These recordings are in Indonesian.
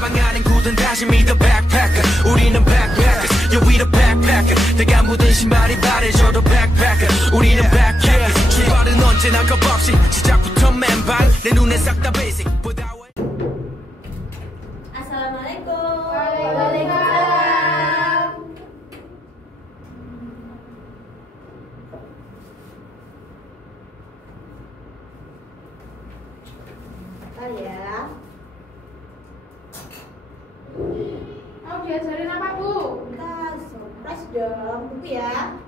가방 안엔 굳은 다짐이 the backpacker 우리는 backpackers yeah we the backpacker 내가 묻은 신발이 바래져도 backpacker 우리는 backpackers 출발은 언제나 겁없이 시작부터 맨발 내 눈에 싹 다 basic Assalamualaikum. Waalaikumsalam. Ya. Mau diajarin apa, Bu? Kita surprise dalam buku ya.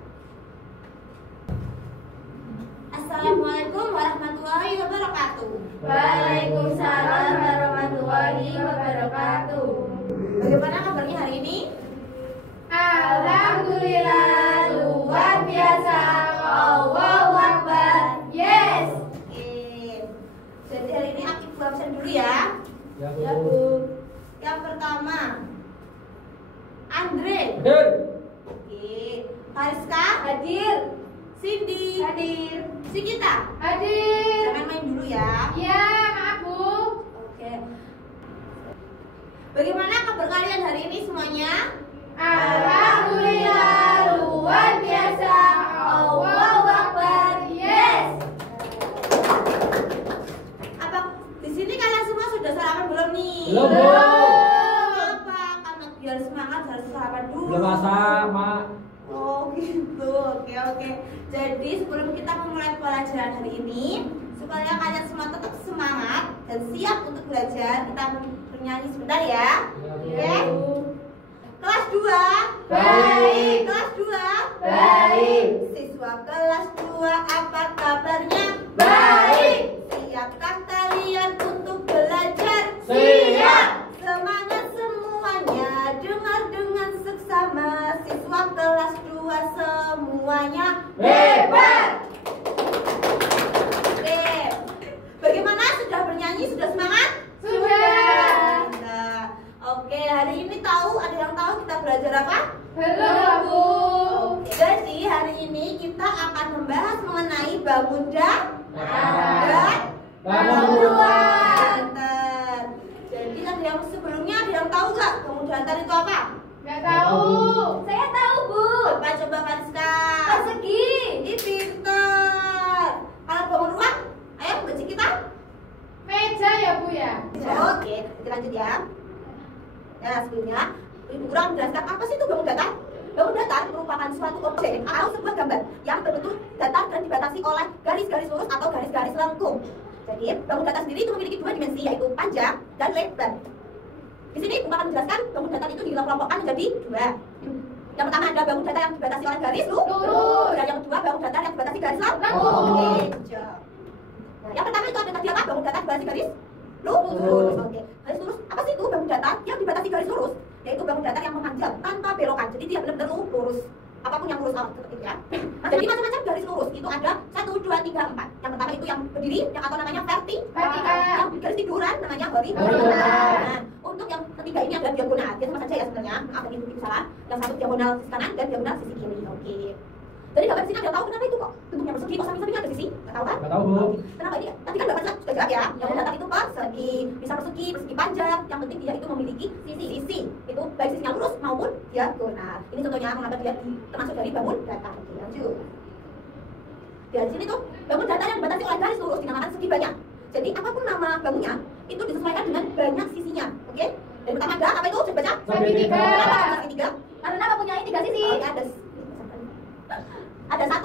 Assalamualaikum warahmatullahi wabarakatuh. Waalaikumsalam warahmatullahi wabarakatuh. Bagaimana kabarnya hari ini? Alhamdulillah, luar biasa. Allahu Akbar. Yes. Oke. Jadi hari ini aktif absen dulu ya. Ya, Bu. Yang pertama, Andre. Hadir. Oke. Kariska. Hadir. Cindy. Hadir. Sikita. Hadir. Jangan main dulu ya. Iya, maaf, Bu. Oke. Bagaimana kabar kalian hari ini semuanya? Alhamdulillah, luar biasa. Allahu Akbar. Yes. Apa di sini kalian semua sudah sarapan belum nih? Belum. Apa? Karena biar semangat harus sarapan dulu. Belum masak, Mak. Oh gitu. Oke. Jadi sebelum kita memulai pelajaran hari ini, supaya kalian semua tetap semangat dan siap untuk belajar, kita bernyanyi sebentar ya. Oke? Kelas 2. Baik. Kelas 2. Baik. Siswa kelas 2, apa kabarnya? Baik. Siapkah kalian untuk belajar? Siap. Semangat semuanya, dengar dengan seksama. Siswa kelas 2 semuanya Hebat. Oke. Bagaimana? Sudah bernyanyi? Sudah semangat? Sudah. Nah, oke, hari ini ada yang tahu kita belajar apa? Belum, Bu. Jadi hari ini kita akan membahas mengenai bangun dan Bangunan. datar. Jadi ada yang sebelumnya ada yang tahu nggak bangun datar itu apa? Nggak tahu. Saya tahu, Bu. Apa coba Kariska? Persegi. Ini pintar. Kalau bangun ruang, ayo benci kita. Meja ya, Bu ya. Oke, kita lanjut ya. Nah, sebelumnya Ibu kurang menjelaskan apa sih itu bangun datar? Bangun datar merupakan suatu objek atau sebuah gambar yang berbentuk datar dan dibatasi oleh garis-garis lurus atau garis-garis lengkung. Jadi, bangun datar sendiri itu memiliki 2 dimensi, yaitu panjang dan lebar. Di sini Ibu akan menjelaskan bangun datar itu dikelompokkan menjadi 2. Yang pertama ada bangun datar yang dibatasi oleh garis lurus, dan yang kedua bangun datar yang dibatasi garis lengkung. Oke, job. Nah, yang pertama itu ada tadi apa? Bangun datar dibatasi garis lurus. Oke. Garis lurus apa sih itu bangun datar yang dibatasi garis lurus? Yaitu bangun datar yang memanjang tanpa belokan. Jadi dia benar-benar lurus. Apapun yang lurus seperti itu ya. Jadi macam-macam garis lurus itu ada 1, 2, 3, 4. Yang pertama itu yang berdiri, yang atau namanya vertikal. Yang garis tiduran namanya horizontal. Nah, untuk yang ketiga ini ada diagonal. Dia sama saja ya sebenarnya. Maaf tadi Ibu salah. Yang satu diagonal sisi kanan dan diagonal sisi kiri. Oke. Jadi gambar di sini ada tahu kenapa itu kok bentuknya persegi? Kok samping-sampingnya ada sisi? Nggak tahu kan? Nggak tahu, Bu. Kenapa ini? Tadi kan Bapak sudah jawab ya. Yang datar itu persegi, bisa persegi panjang. Yang penting dia itu memiliki sisi. Itu baik sisinya lurus maupun diagonal. Ini contohnya mengapa dia termasuk dari bangun datar. Oke, lanjut. Di sini tuh bangun datar yang dibatasi oleh garis lurus dinamakan segi banyak. Jadi apapun nama bangunnya itu disesuaikan dengan banyak sisinya. Oke? Dan pertama ada apa itu? Coba baca. Segitiga. Kenapa segitiga? Karena mempunyai 3 sisi. Oke, ada 1,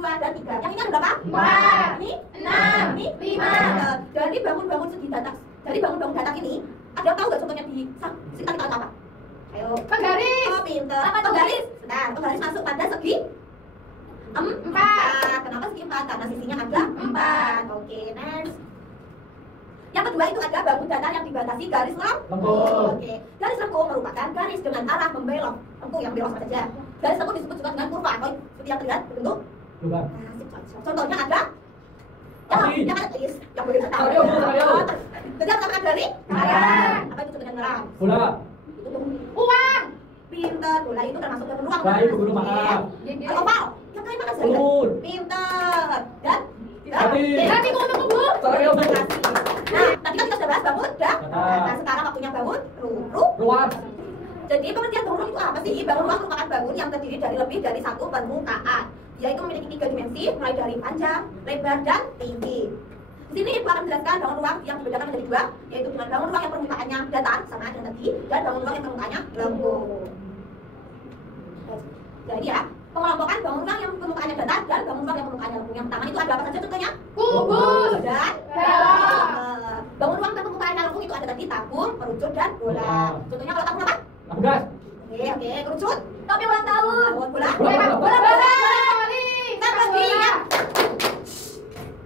2, dan 3. Yang ini ada berapa? 4. Ini 6. Ini 5. Jadi bangun-bangun segi datar. Dari bangun-bangun datar ini, ada yang tahu nggak contohnya di sekitar kita apa? Ayo. Penggaris. Oh, pinter. Apa itu Penggaris? Sebentar, penggaris masuk pada segi 4. Kenapa segi 4? Karena sisinya ada 4. Oke, next. Yang kedua itu ada bangun datar yang dibatasi garis lengkung. Oke, garis lengkung merupakan garis dengan arah membelok. Lengkung yang belok saja. Garis lengkung disebut juga dengan kurva atau seperti yang terlihat berbentuk. Coba. Contohnya ada yang ada yang boleh tahu. Jadi yang pertama ada ring. Apa itu contohnya ngerang? Bola. Uang. Pinter. Bola itu termasuk ke beruang. Baik, Bu Guru, maaf. Kalau oval, yang kalian makan sehari. Pinter. Dan Hati. Hati untuk Bu. Nah, tadi kan kita sudah bahas bangun datar. Nah, sekarang waktunya bangun Ruang. Jadi pengertian bangun ruang itu apa sih? Bangun ruang merupakan bangun yang terdiri dari lebih dari satu permukaan, yaitu memiliki 3 dimensi, mulai dari panjang, lebar, dan tinggi. Di sini Ibu akan menjelaskan bangun ruang yang dibedakan menjadi 2, yaitu dengan bangun ruang yang permukaannya datar sama dengan tadi, dan bangun ruang yang permukaannya lengkung. Jadi ya, pengelompokan bangun ruang yang permukaannya datar dan bangun ruang yang permukaannya lengkung. Yang pertama itu ada apa saja contohnya? Kubus Dan dalam. bangun ruang yang permukaannya lengkung itu ada tadi tabung, kerucut, dan bola. Contohnya kalau tabung apa? Lampu gas. Oke, kerucut. Topi ulang tahun. Bola. Bola basah. Tambah dia.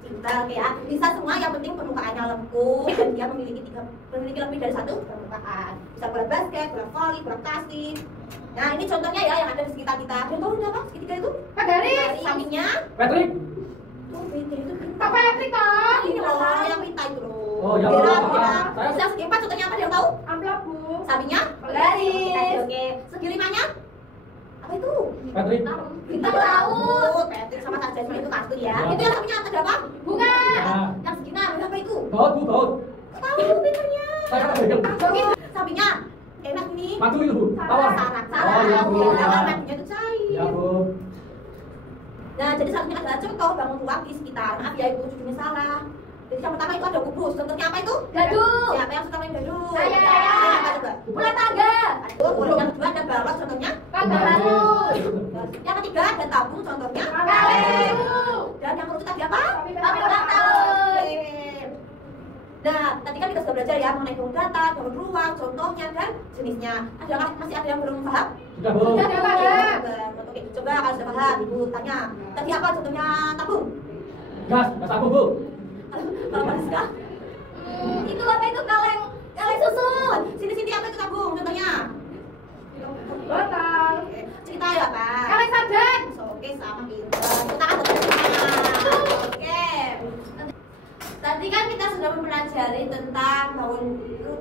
Cinta, oke ya. Bisa semua yang penting permukaannya lengkung dan dia memiliki lebih dari satu permukaan. Bisa bola basket, bola voli, bola kasih. Nah, ini contohnya ya yang ada di sekitar kita. Yang tahu apa? Segitiga itu? Pak Garis. Sampingnya. Patrick. Oh, beda itu. Pak Patrick toh. Ini loh, yang pita itu loh. Oh, yang Beda, berapa? beda. Saya- Bisa segi 4 contohnya apa dia tahu? Amplop Bu. Sampingnya? Garis. Oke. Segi 5-nya? Apa itu? Patrick. Bintang laut. Patrick sama saja itu kartu ya. Iya. Itu yang sampingnya ada apa? Bunga. Yang segini apa itu? Baut, Bu, baut. Tahu pinternya. Saya kan pegang. Sampingnya enak ini. Matu itu, Bu. Tawar. Sarak, Oh, iya, Bu. Tawar matinya itu cair. Ya, Bu. Nah, jadi selanjutnya adalah contoh bangun ruang di sekitar. Maaf ya ibu, judulnya salah. Jadi yang pertama itu ada kubus. Contohnya apa itu? Gaduk. Siapa yang suka main gaduk? Saya. Apa coba? Ular tangga. Aduh, yang kedua ada balok. Contohnya? Kagak harus. Yang ketiga ada tabung. Contohnya? Kaleng. Dan yang kerucut tadi apa? Topi ulang tahun. Nah, tadi kan kita sudah belajar ya mengenai bangun data, bangun ruang, contohnya dan jenisnya. Masih ada yang belum paham? Sudah, Bu. Sudah, Bu. Oke, coba kalau sudah paham, ibu tanya. Tadi apa contohnya tabung? Gas, gas apa, Bu? Kalau Mariska? Itu apa itu kaleng? Kaleng susu. Sini apa itu tabung? Contohnya? Botol. Oke, cerita ya Pak. Kaleng sarden. Oke, sama pintar. Kita akan bertanya. Oke. Tadi kan kita sudah mempelajari tentang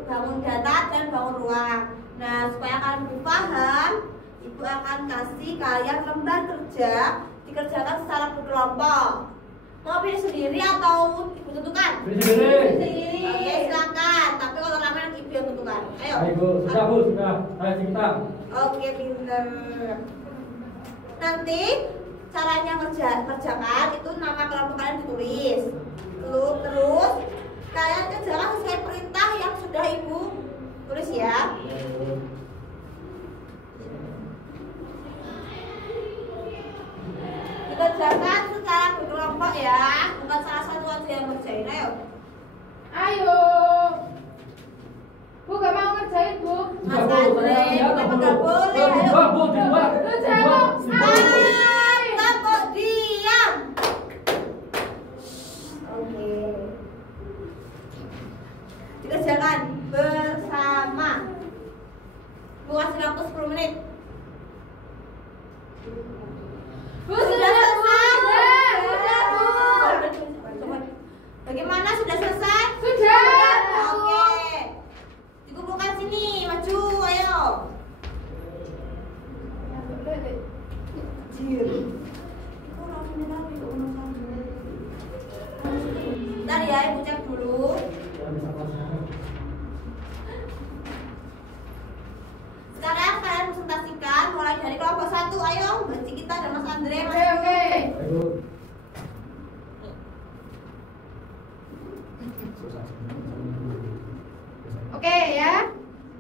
bangun data dan bangun ruang. Nah, supaya kalian lebih paham, Ibu akan kasih kalian lembar kerja dikerjakan secara berkelompok. Mau pilih sendiri atau Ibu tentukan? Pilih sendiri. Oke, silakan. Tapi kalau ramai nanti Ibu yang tentukan. Ayo. Ayo, Bu. Sudah, Bu. Sudah. Saya cerita. Oke, pinter. Nanti caranya kerjakan itu nama kelompok kalian ditulis. Terus kalian kerjakan sesuai perintah yang sudah Ibu tulis ya. Dikerjakan secara berkelompok ya, bukan salah satu aja yang ngerjain. Ayo. Ayo. Bu gak mau ngerjain, Bu. Mas Andre, kenapa nggak boleh? Di Ayo. dua, Bu. Di dua. Lu jawab. Tepuk diam. Oke. Dikerjakan bersama. Bu kasih waktu 10 menit. Bu sudah selesai. Sudah, Bu. Bagaimana sudah selesai? Sudah. Oke. Dikumpulkan sini, maju, ayo. Bentar ya, Ibu cek dulu. Sekarang kalian presentasikan mulai dari kelompok 1. Ayo, Mbak Cikita dan Mas Andre. Oke, oke. Ayo, Bu. Oke ya.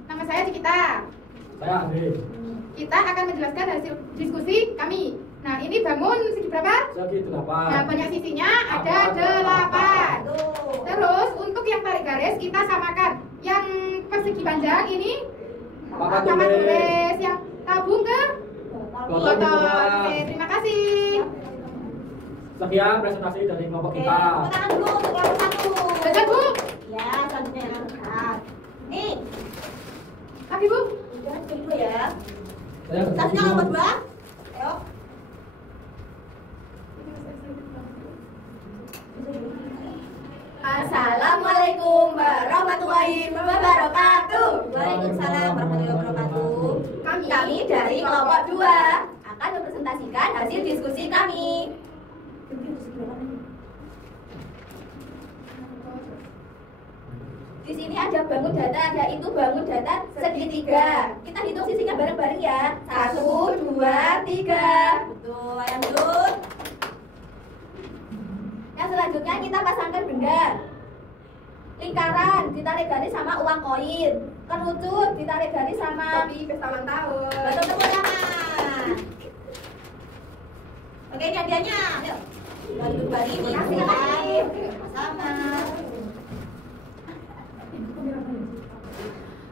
Nama saya Cikita. Saya Andre. Kita akan menjelaskan hasil diskusi kami. Nah, ini bangun segi berapa? Segi 8. Nah, banyak sisinya ada 8. Tuh. Terus untuk yang tarik garis kita samakan. Yang persegi panjang ini Papan papan tulis. tulis, yang tabung ke Botol. botol. Oke, terima kasih. Sekian presentasi dari kelompok Oke, kita. tepuk tangan dulu untuk kelompok 1. Baca, Bu. Ya, selanjutnya yang angkat. Nih, Lagi, Bu. udah dulu ya. Saya Selanjutnya kelompok 2. Ayo. Assalamualaikum warahmatullahi wabarakatuh. Waalaikumsalam warahmatullahi wabarakatuh. Kami dari kelompok 2 akan mempresentasikan hasil diskusi kami. Di sini Ini ada bangun datar, yaitu bangun datar segitiga. Kita hitung sisinya bareng-bareng ya. 1, 2, 3. Betul, lanjut. Yang selanjutnya kita pasangkan benda. Lingkaran ditarik garis sama uang koin. Kerucut ditarik garis sama Topi pesta ulang tahun. betul, tepuk tangan. Oke, ini hadiahnya. Yuk. Bagi ini. Terima kasih. Sama.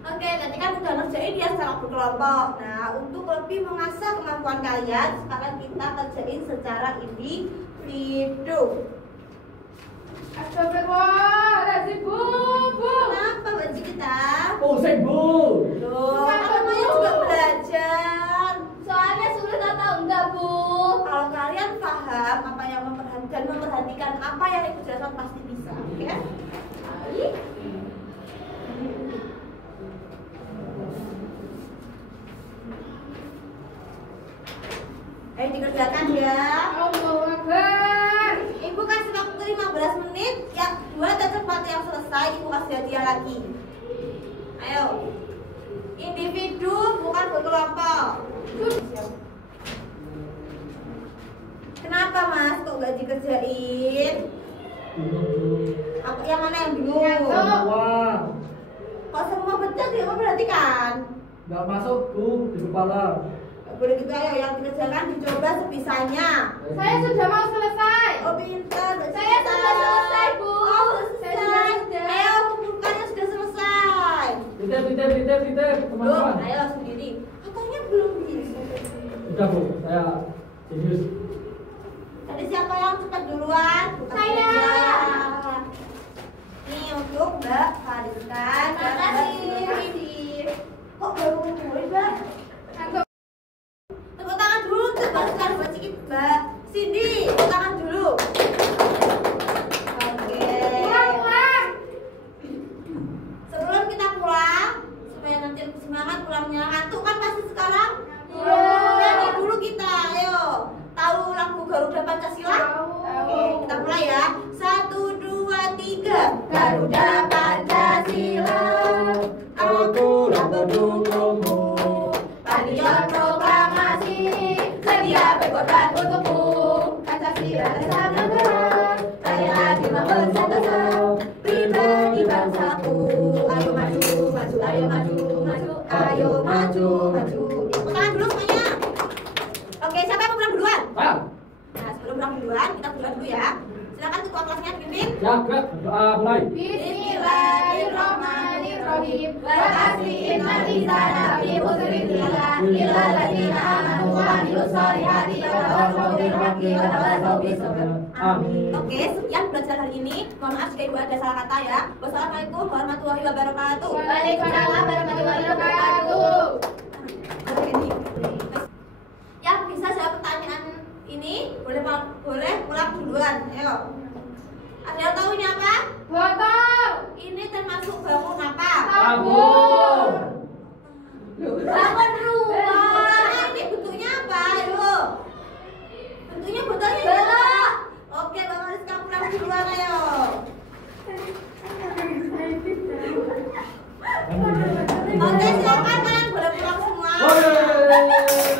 Oke, tadi kan udah ngerjain dia secara berkelompok. Nah, untuk lebih mengasah kemampuan kalian, sekarang kita kerjain secara individu. Astagfirullahaladzim, Bu. Kenapa Mbak kita? Pusing, Bu. Loh, kan namanya juga belajar. Soalnya sulit atau enggak, Bu? Kalau kalian paham apa yang memperhatikan apa yang Ibu jelaskan pasti bisa. Oke? Baik. Ayo dikerjakan ya. Allahu Akbar. Ibu kasih waktu 15 menit. Yang dua tercepat yang selesai Ibu kasih hadiah lagi. Ayo. Individu bukan berkelompok. Kenapa Mas kok nggak dikerjain? Apa yang mana yang bingung? Ngantuk. Semua. Kok semua betul dia memperhatikan? Nggak masuk, Bu, di kepala. Nggak boleh gitu, ayo yang dikerjakan dicoba sebisanya. Saya sudah mau selesai. Oh pintar, Saya sudah selesai, Bu. Oh Saya selesai. sudah. Ayo kumpulkan yang sudah selesai. Titip, Belum, teman-teman. ayo sendiri. Katanya belum bisa. Udah, Bu, saya serius. Tadi siapa yang cepat duluan? Bukan Saya. dia. Nih untuk Mbak Farista. Terima kasih. Kok baru mulai Mbak? Ngantuk. Tepuk tangan dulu, coba sekarang buat sedikit Mbak Cindy, tepuk tangan dulu. Oke. Pulang. Sebelum kita pulang, supaya nanti lebih semangat pulangnya, ngantuk kan pasti sekarang? Iya. Nyanyi dulu kita, ayo. Tahu lagu Garuda Pancasila? Oke, kita mulai ya. 1, 2, 3. Garuda Pancasila, Aku pendukungmu. Patriot proklamasi, sedia berkorban untukmu. Pancasila dasar negara, rakyat bima bersatu, pribadi bangsaku. Ayo maju, maju, ayo maju, maju, ayo maju, maju. Tepuk tangan dulu semuanya. Oke, siapa yang mau pulang duluan? Ah, Nah, sebelum pulang duluan, kita pulang dulu ya. Silakan ketua kelasnya pimpin. ya, gerak. Doa mulai. Bismillahirrahmanirrahim. Wa asliin narisana fi usrillah illal ladzina amanu wa amilus solihati wa tawassaw bil haqqi wa tawassaw bis sabr. Amin. Oke, sekian belajar hari ini. Mohon maaf jika Ibu ada salah kata ya. Wassalamualaikum warahmatullahi wabarakatuh. Waalaikumsalam warahmatullahi wabarakatuh. Yang bisa jawab pertanyaan ini boleh pulang duluan. Ayo. Ada yang tahu ini apa? Botol. Ini termasuk bangun apa? Tabur. Bangun rumah. Nah, ini bentuknya apa? Ayo. Bentuknya botolnya belok. Oke, Bang Rizka pulang duluan ayo. Oke, silakan kalian boleh pulang semua. Boleh.